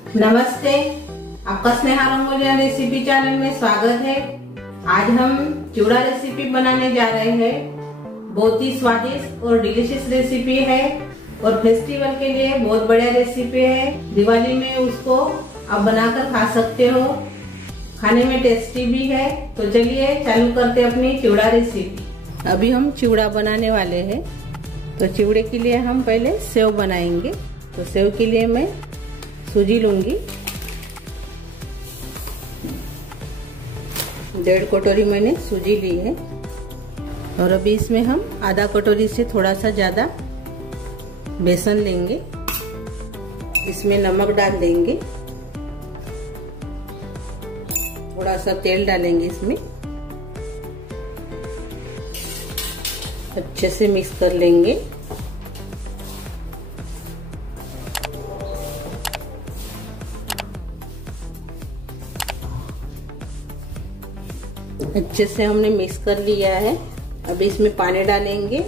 नमस्ते, आपका Sneha रंगोलिया recipe channel में स्वागत है। आज हम चिवड़ा रेसिपी बनाने जा रहे हैं। बहुत ही स्वादिष्ट और डिलीशियस रेसिपी है और फेस्टिवल के लिए बहुत बढ़िया रेसिपी है। दिवाली में उसको आप बनाकर खा सकते हो, खाने में टेस्टी भी है। तो चलिए चालू करते अपनी चिवड़ा रेसिपी। अभी हम चिवड़ा बनाने वाले हैं। तो चिवड़े के लिए हम पहले सेव बनाएंगे। तो सेव के लिए मैं सूजी लूंगी। 1.5 कटोरी मैंने सूजी ली है और अभी इसमें हम आधा कटोरी से थोड़ा सा ज्यादा बेसन लेंगे। इसमें नमक डाल देंगे, थोड़ा सा तेल डालेंगे। इसमें अच्छे से मिक्स कर लेंगे। अच्छे से हमने मिक्स कर लिया है। अब इसमें पानी डालेंगे।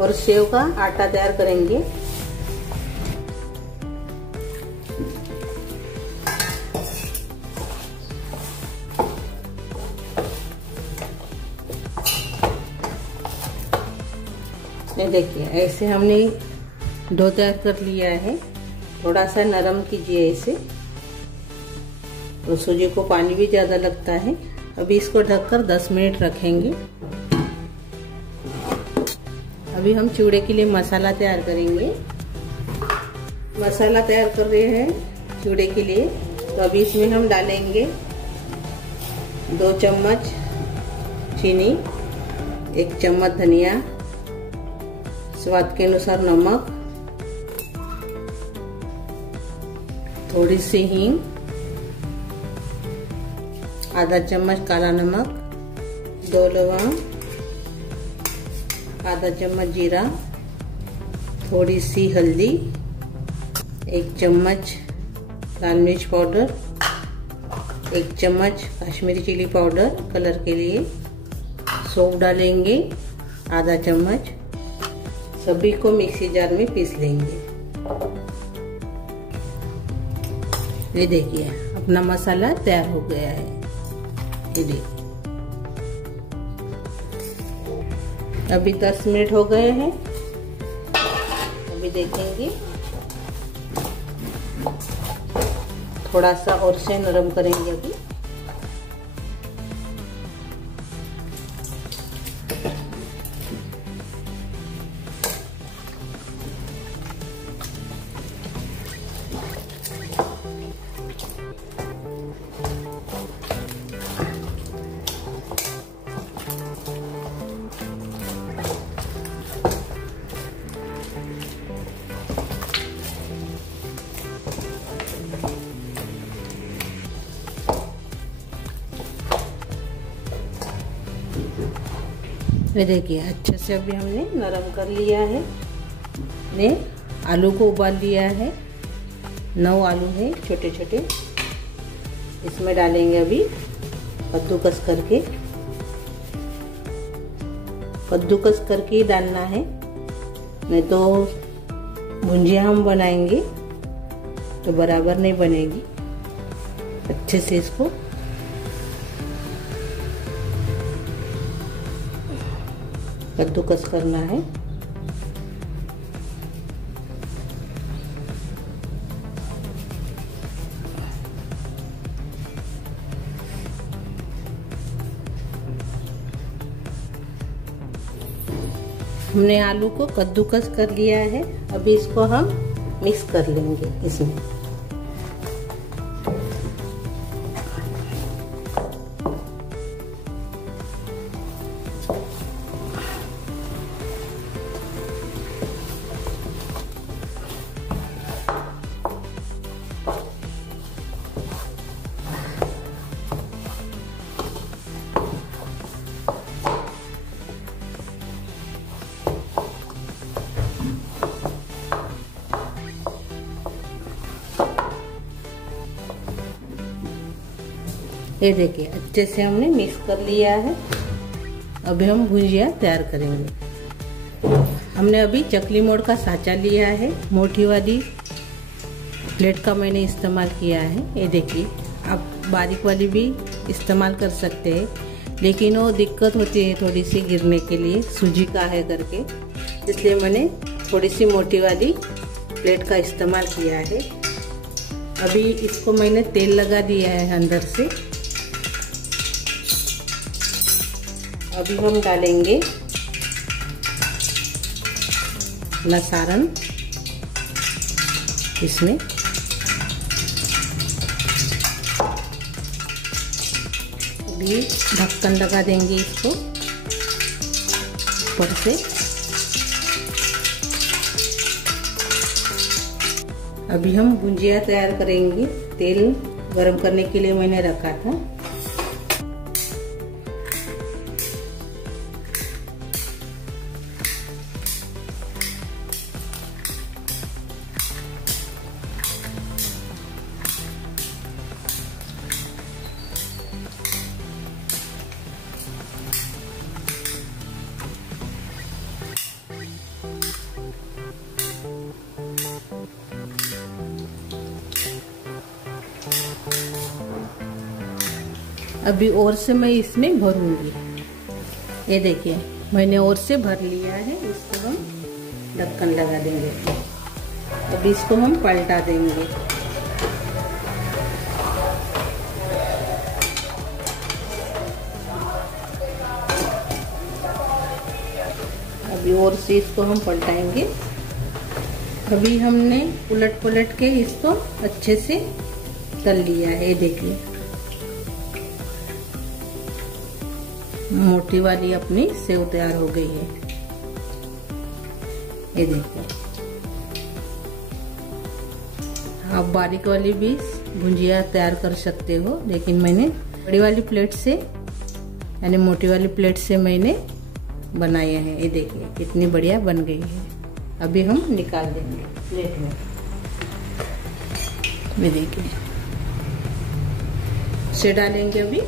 और सेव का आटा तैयार करेंगे। देखिए ऐसे हमने डो तैयार कर लिया है। थोड़ा सा नरम कीजिए इसे। तो सूजी को पानी भी ज्यादा लगता है। अभी इसको ढककर 10 मिनट रखेंगे। अभी हम चिवड़े के लिए मसाला तैयार करेंगे। मसाला तैयार कर रहे हैं चिवड़े के लिए। तो अभी इसमें हम डालेंगे 2 चम्मच चीनी, 1 चम्मच धनिया, स्वाद के अनुसार नमक, थोड़ी सी हींग, आधा चम्मच काला नमक, 2 लौंग, आधा चम्मच जीरा, थोड़ी सी हल्दी, 1 चम्मच लाल मिर्च पाउडर, 1 चम्मच कश्मीरी चिली पाउडर कलर के लिए, सौंफ डालेंगे आधा चम्मच। सभी को मिक्सी जार में पीस लेंगे। ये देखिए अपना मसाला तैयार हो गया है। ये देखिए अभी 10 मिनट हो गए हैं। अभी देखेंगे थोड़ा सा और से नरम करेंगे। अभी ये देखिए अच्छे से अभी हमने नरम कर लिया है। ने आलू को उबाल लिया है। 9 आलू है छोटे छोटे। इसमें डालेंगे अभी कद्दूकस करके। कद्दूकस करके ही डालना है, नहीं तो भुंजिया हम बनाएंगे तो बराबर नहीं बनेगी। अच्छे से इसको कद्दूकस करना है। हमने आलू को कद्दूकस कर लिया है। अभी इसको हम मिक्स कर लेंगे इसमें। ये देखिए अच्छे से हमने मिक्स कर लिया है। अभी हम भुजिया तैयार करेंगे। हमने अभी चकली मोड़ का साँचा लिया है, मोटी वाली प्लेट का मैंने इस्तेमाल किया है। ये देखिए, आप बारीक वाली भी इस्तेमाल कर सकते हैं, लेकिन वो दिक्कत होती है थोड़ी सी गिरने के लिए, सूजी का है करके, इसलिए मैंने थोड़ी सी मोटी वाली प्लेट का इस्तेमाल किया है। अभी इसको मैंने तेल लगा दिया है अंदर से। अभी हम डालेंगे लसारन इसमें। अभी ढक्कन लगा देंगे इसको ऊपर से। अभी हम भुजिया तैयार करेंगे। तेल गरम करने के लिए मैंने रखा था। अभी और से मैं इसमें भरूंगी। ये देखिए मैंने और से भर लिया है। इसको हम ढक्कन लगा देंगे। अभी इसको हम पलटा देंगे। अभी और से इसको हम पलटाएंगे। अभी हमने उलट पलट के इसको अच्छे से तल लिया है। ये देखिए मोटी वाली अपनी सेव तैयार हो गई है। ये देखो, आप बारीक वाली भी भुजिया तैयार कर सकते हो, लेकिन मैंने बड़ी वाली प्लेट से यानी मोटी वाली प्लेट से मैंने बनाया है। ये देखिए कितनी बढ़िया बन गई है। अभी हम निकाल देंगे प्लेट में। ये देखिए से डालेंगे अभी।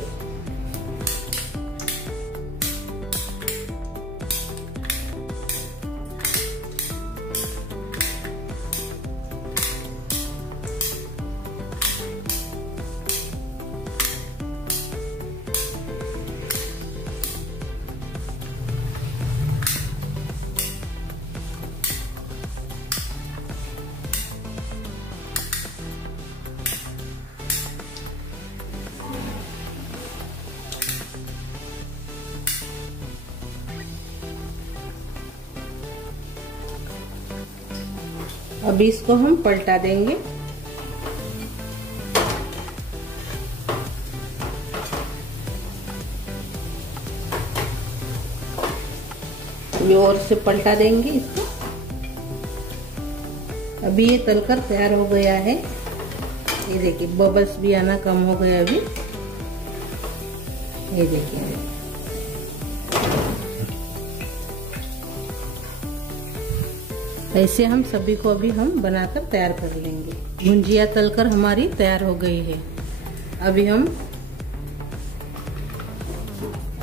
अभी इसको हम पलटा देंगे। अभी और से पलटा देंगे इसको। अभी ये तलकर तैयार हो गया है। ये देखिए बबल्स भी आना कम हो गया अभी। ये देखिए ऐसे हम सभी को अभी हम बनाकर तैयार कर लेंगे। भुजिया तलकर हमारी तैयार हो गई है।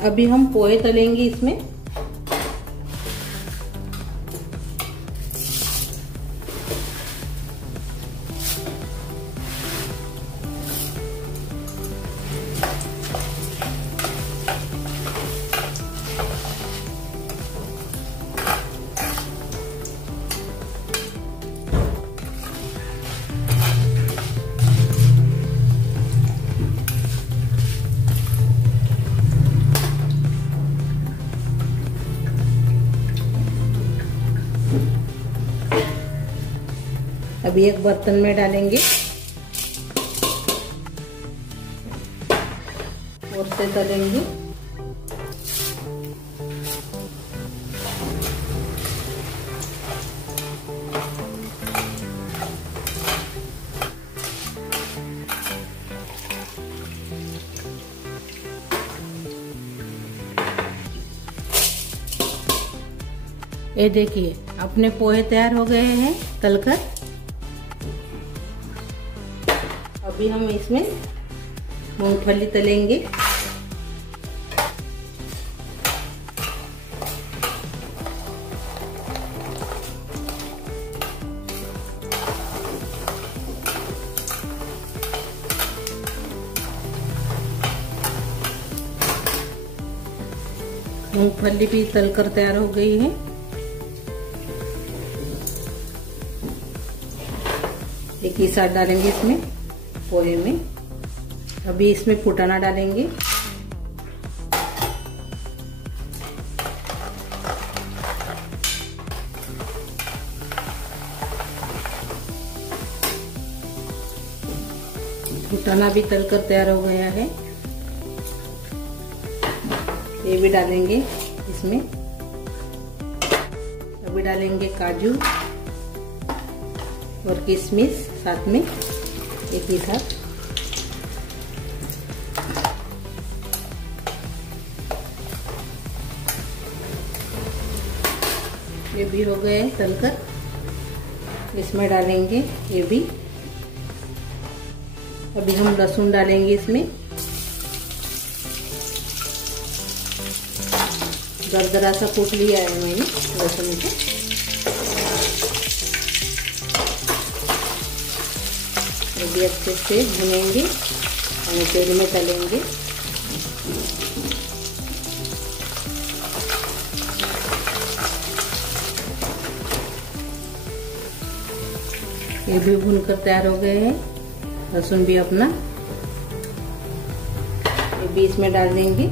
अभी हम पोहे तलेंगे इसमें। अभी एक बर्तन में डालेंगे और से तलेंगे। ये देखिए अपने पोहे तैयार हो गए हैं तलकर। अभी हम इसमें मूंगफली तलेंगे। मूंगफली भी तलकर तैयार हो गई है। एक ही साथ डालेंगे इसमें पोहे में। अभी इसमें फुटाना डालेंगे। फुटाना भी तलकर तैयार हो गया है। ये भी डालेंगे इसमें। अभी डालेंगे काजू और किशमिश साथ में एक ही साथ। ये भी हो गए तलकर। इसमें डालेंगे ये भी। अभी हम लहसुन डालेंगे इसमें। दरदरा सा कूट लिया है मैंने लहसुन को। ये भी अच्छे से भुनेंगे और तेल में तलेंगे। ये भी भूनकर तैयार हो गए हैं। लहसुन भी अपना। ये भी इसमें डाल देंगे।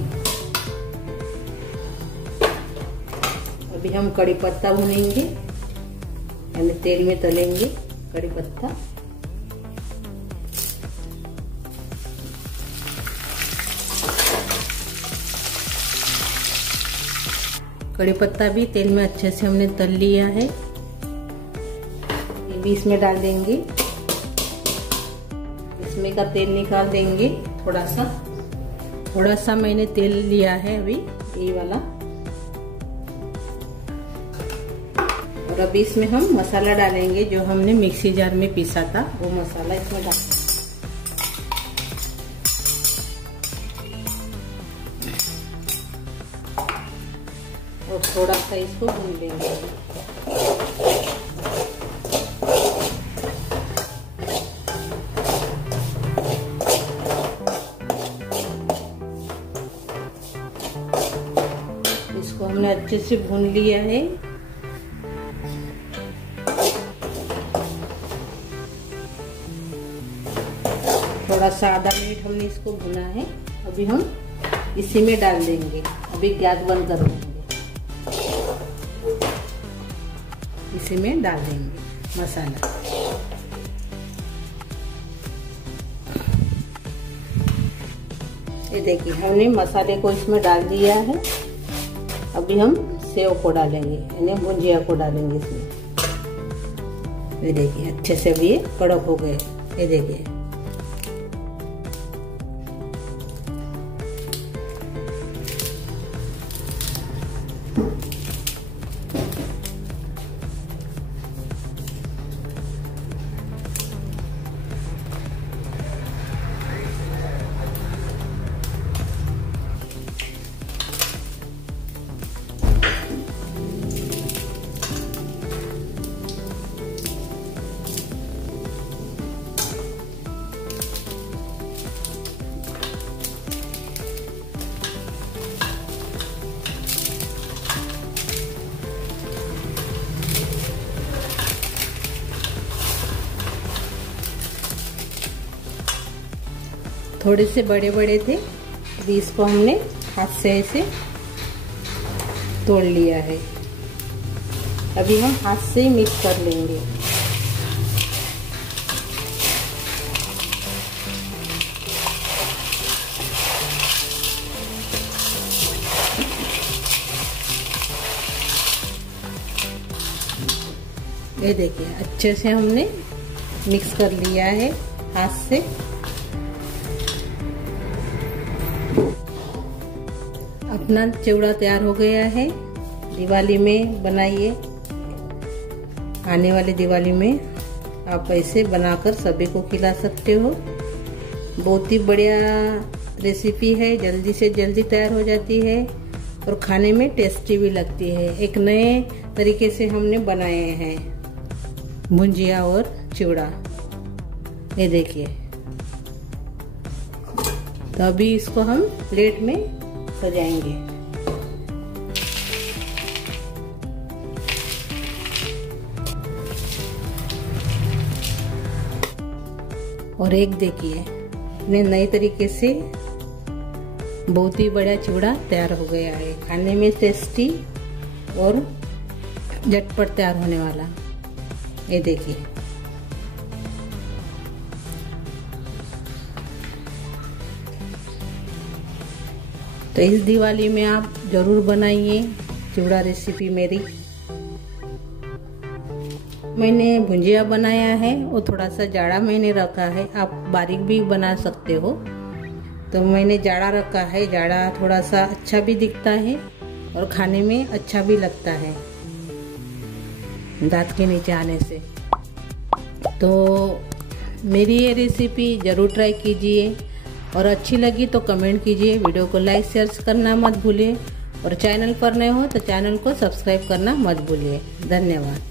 अभी हम कड़ी पत्ता भुनेंगे, यानी तेल में तलेंगे कड़ी पत्ता। कड़ी पत्ता भी तेल में अच्छे से हमने तल लिया है। ये भी इसमें डाल देंगे। इसमें का तेल निकाल देंगे थोड़ा सा मैंने तेल लिया है अभी, ये वाला। और अभी इसमें हम मसाला डालेंगे जो हमने मिक्सी जार में पीसा था, वो मसाला इसमें डाल। और थोड़ा सा इसको भून लेंगे। इसको हमने अच्छे से भून लिया है। थोड़ा सा आधा मिनट हमने इसको भुना है। अभी हम इसी में डाल देंगे। अभी गैस बंद कर देंगे। इसी में डाल देंगे मसाला। ये देखिए हमने मसाले को इसमें डाल दिया है। अभी हम सेव को डालेंगे, यानी भुंजिया को डालेंगे इसमें। ये देखिए अच्छे से भी ये कड़क हो गए। ये देखिए थोड़े से बड़े बड़े थे, अभी इसको हमने हाथ से ऐसे तोड़ लिया है। अभी हम हाथ से ही मिक्स कर लेंगे। ये देखिए अच्छे से हमने मिक्स कर लिया है हाथ से। अपना चिवड़ा तैयार हो गया है। दिवाली में बनाइए। आने वाली दिवाली में आप ऐसे बनाकर सभी को खिला सकते हो। बहुत ही बढ़िया रेसिपी है, जल्दी से जल्दी तैयार हो जाती है और खाने में टेस्टी भी लगती है। एक नए तरीके से हमने बनाए हैं भुंजिया और चिवड़ा। ये देखिए, तो अभी इसको हम प्लेट में सजाएंगे। और एक देखिए, ने नए तरीके से बहुत ही बढ़िया चिवड़ा तैयार हो गया है, खाने में टेस्टी और झटपट तैयार होने वाला। ये देखिए, तो इस दिवाली में आप जरूर बनाइए चिवड़ा रेसिपी मेरी। मैंने भुंजिया बनाया है, वो थोड़ा सा जाड़ा मैंने रखा है, आप बारीक भी बना सकते हो। तो मैंने जाड़ा रखा है, जाड़ा थोड़ा सा अच्छा भी दिखता है और खाने में अच्छा भी लगता है दांत के नीचे आने से। तो मेरी ये रेसिपी ज़रूर ट्राई कीजिए और अच्छी लगी तो कमेंट कीजिए। वीडियो को लाइक शेयर करना मत भूलिए और चैनल पर नए हो तो चैनल को सब्सक्राइब करना मत भूलिए। धन्यवाद।